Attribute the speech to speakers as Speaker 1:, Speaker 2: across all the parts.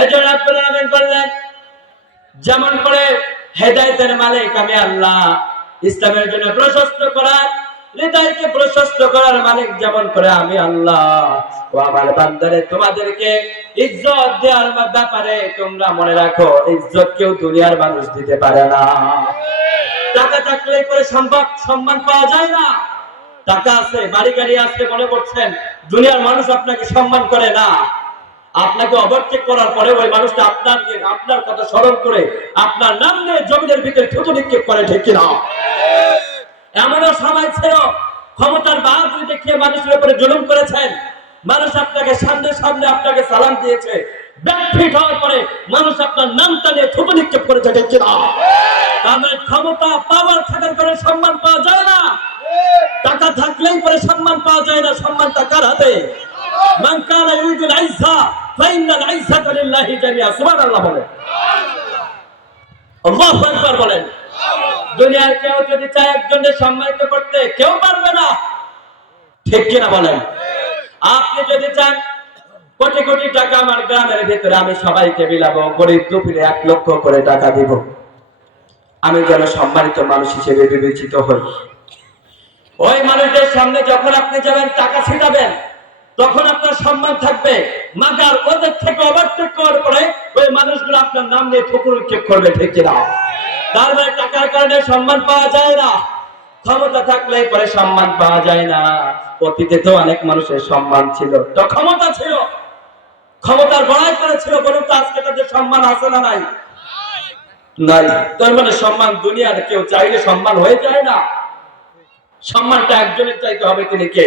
Speaker 1: এই জন্য রাব্বুল আলামিন বললেন যেমন করে হেদায়েতের মালিক আমি আল্লাহ, ইসলামের জন্য প্রশস্ত করার, হৃদয়কে প্রশস্ত করার মালিক যেমন করে আমি আল্লাহ। ও আমার বান্দারে, তোমাদেরকে ইজ্জত দেওয়ার ব্যাপারে তোমরা মনে রাখো, ইজ্জত কেউ দুনিয়ার মানুষ দিতে পারে না। টাকা থাকলে করে সম্ভব সম্মান পাওয়া যায় না। টাকা আছে, বাড়ি গাড়ি আছে মনে করছেন, দুনিয়ার মানুষ আপনাকে সম্মান করে না। আপনাকে ওভারটেক করার পরে ওই মানুষটা আপনার আপনার কথা স্মরণ করে আপনার নাম নিয়ে জমিনের ভিতরে থুতু নিক্ষেপ করে, ঠিক কিনা? এমনও সময় ছিল, ক্ষমতার বাহাদুরি দেখিয়ে মানুষের উপরে জুলুম করেছেন, মানুষ আপনাকে সামনে সামনে আপনাকে সালাম দিয়েছে। ব্যাকফিট হওয়ার পরে মানুষ আপনার নামটা নিয়ে থুতু নিক্ষেপ করেছে, ঠিক কিনা? তার মানে ক্ষমতা পাওয়ার থাকার পরে সম্মান পাওয়া যায় না। টাকা থাকলেই পরে সম্মান পাওয়া যায় না, সম্মানটা কার হাতে? মান কানা ইউরিদুল আইসা। ফাইনাল জামিয়া, সুবহানাল্লাহ বলেন আল্লাহু আকবার বলেন। দুনিয়ার কেউ যদি চায় একজনের সম্মানিত করতে, কেউ পারবে না। ঠিক কিনা বলেন? আপনি যদি চান, কোটি কোটি টাকা আমার গ্রামের ভিতরে আমি সবাইকে বিলাবো, গরিব দুপুরে এক লক্ষ করে টাকা দিব। আমি যেন সম্মানিত মানুষ হিসেবে বিবেচিত হই। ওই মানুষদের সামনে যখন আপনি যাবেন, টাকা ছিটাবেন, তখন সম্মান থাকবে। মাগার ওদের থেকে ওভারটেক করার পরে ওই মানুষগুলো আপনার নাম নিয়ে ঠুকুর উৎক্ষেপ করবে, ঠিক কিনা? তার মানে টাকার কারণে সম্মান পাওয়া যায় না। ক্ষমতা থাকলে পরে সম্মান পাওয়া যায় না। অতীতে তো অনেক মানুষের সম্মান ছিল, তো ক্ষমতা ছিল। ক্ষমতার বড়াই করেছিল বলুন তো আজকে তাদের সম্মান আছে না নাই? নাই। তার মানে সম্মান দুনিয়ার কেউ চাইলে সম্মান হয়ে যায় না। সম্মানটা একজনের চাইতে হবে, তিনি কে?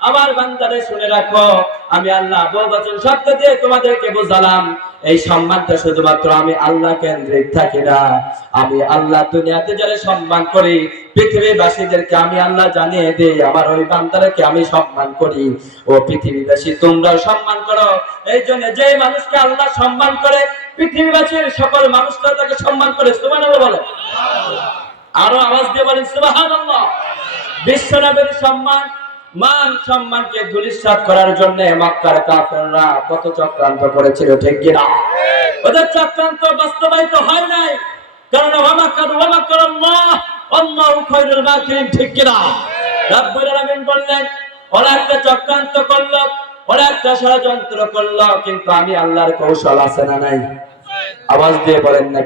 Speaker 1: আমার বান্দারে শুনে রাখো, আমি আল্লাহ বহু বচন শব্দ দিয়ে তোমাদেরকে বোঝালাম। এই সম্মানটা শুধুমাত্র আমি আল্লাহ কেন্দ্রিক থাকি না। আমি আল্লাহ দুনিয়াতে যারা সম্মান করি, পৃথিবীবাসীদেরকে আমি আল্লাহ জানিয়ে দিই, আমার ওই বান্দারকে আমি সম্মান করি। ও পৃথিবীবাসী, তোমরাও সম্মান করো। এই জন্য যে মানুষকে আল্লাহ সম্মান করে, পৃথিবীবাসীর সকল মানুষরা তাকে সম্মান করে। সুবহানাল্লাহ বলে আরও আওয়াজ দিয়ে বলেন, সুবহানাল্লাহ। বিশ্বনবীর সম্মান মান সম্মানকে ধূলিসাৎ করার জন্য মক্কার কাফেররা কত চক্রান্ত করেছিল ঠিক কিনা? ওদের চক্রান্ত বাস্তবায়িত হয় নাই। কারণ ওয়ামাকার ওয়ামাকার আল্লাহ আল্লাহু খায়রুল মাকিরিন ঠিক কিনা? রাব্বুল আলামিন বললেন ওরা একটা চক্রান্ত করল ওরা একটা ষড়যন্ত্র করল কিন্তু আমি আল্লাহর কৌশল আছে না নাই? আওয়াজ দিয়ে বলেন না।